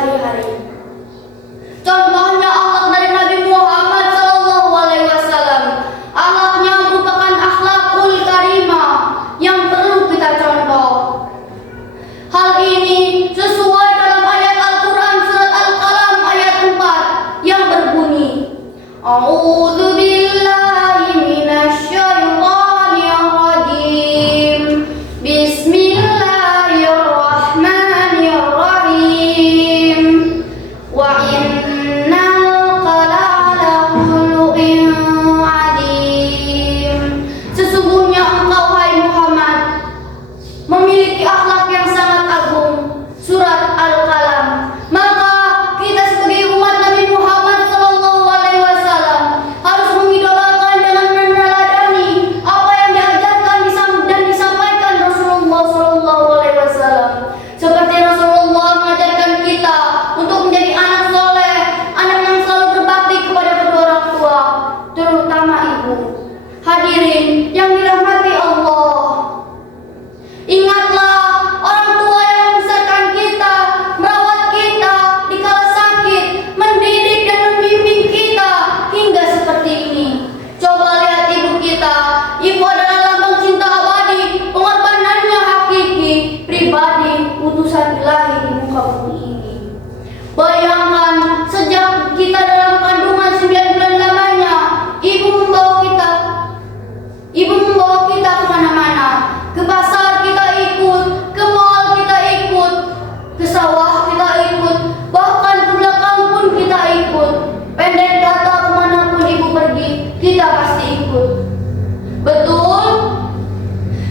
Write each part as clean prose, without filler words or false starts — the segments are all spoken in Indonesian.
sehari-hari. Contohnya akhlak dari Nabi Muhammad SAW. Akhlaknya merupakan akhlakul karimah yang perlu kita contoh. Hal ini sesuai dalam ayat Al-Quran surat Al-Qalam ayat 4 yang berbunyi, A'udzu billahi minasyaitonir rajim. Bismillahirrahmanirrahim. Wa innal qalala khuluqin adim. Sesungguhnya engkau wahai Muhammad memiliki akhlak yang sangat agung. Surat Al-Qalam. Maka kita sebagai umat Nabi Muhammad SAW harus mengidolakan dengan meneladani apa yang diajarkan dan disampaikan Rasulullah SAW. Seperti Rasulullah mengajarkan kita untuk menjadi anak soleh, anak yang selalu berbakti kepada kedua orang tua, terutama ibu. Hadirin yang dirahmati Allah, ingatlah orang tua yang membesarkan kita, merawat kita di kala sakit, mendidik dan membimbing kita hingga seperti ini. Coba lihat ibu kita. Ibu adalah lambang cinta abadi, pengorbanannya hakiki, pribadi, utusan ilahi di muka bumi ini. Bayangkan sejak kita dalam kandungan 9 bulan lamanya, ibu membawa kita kemana-mana. Ke pasar kita ikut, ke mall kita ikut, ke sawah kita ikut, bahkan ke belakang pun kita ikut. Pendek kata, kemanapun ibu pergi, kita pasti ikut. Betul?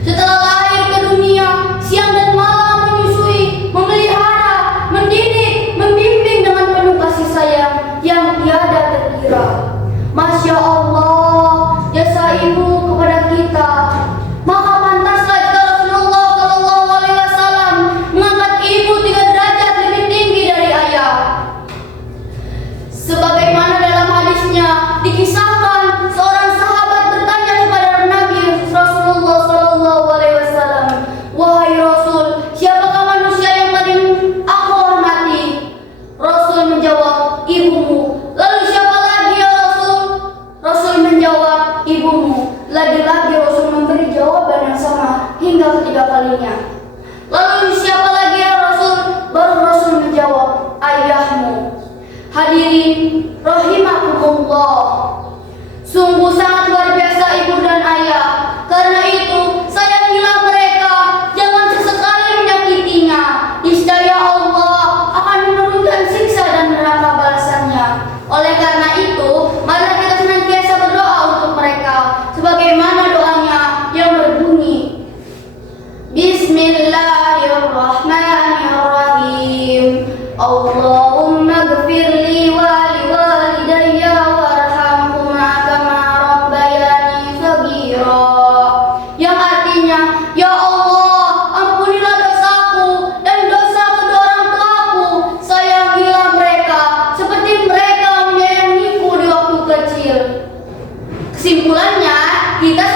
Setelah lahir ke dunia, siang dan malam menyusui, memelihara, mendidik, membimbing dengan penuh kasih sayang yang tiada terkira. Masya Allah, jasa ibu kepada kita. Maka pantaslah jika Rasulullah SAW mengangkat ibu 3 derajat lebih tinggi dari ayah. Sebagaimana dalam hadisnya dikisahkan, seorang sahabat bertanya kepada Nabi Rasulullah SAW, "Wahai Rasul, siapakah manusia yang paling aku hormati?" Rasul menjawab, "Ibumu." "Lalu siapa lagi ya Rasul?" Rasul menjawab, "Ibumu." Lagi-lagi Rasul memberi jawaban yang sama hingga ketiga kalinya. "Lalu siapa lagi ya Rasul?" Baru Rasul menjawab, "Ayahmu." Hadirin rahimakumullah, sungguh sangat luar biasa ibu dan ayah. Karena itu sayangilah mereka, jangan sesekali menyakitinya. Niscaya Allah akan menurunkan siksa dan neraka balasannya. Oleh karena itu, mari kita senantiasa berdoa untuk mereka, sebagaimana doanya yang berbunyi, Bismillahirrahmanirrahim. Allahumma gfirli wa liwalidayya warhamhuma kama rabbayani shaghira. Yang artinya, ya Allah, ampunilah dosaku dan dosa kedua orang tuaku. Sayangilah mereka seperti mereka menyayangiku di waktu kecil. Kesimpulannya, kita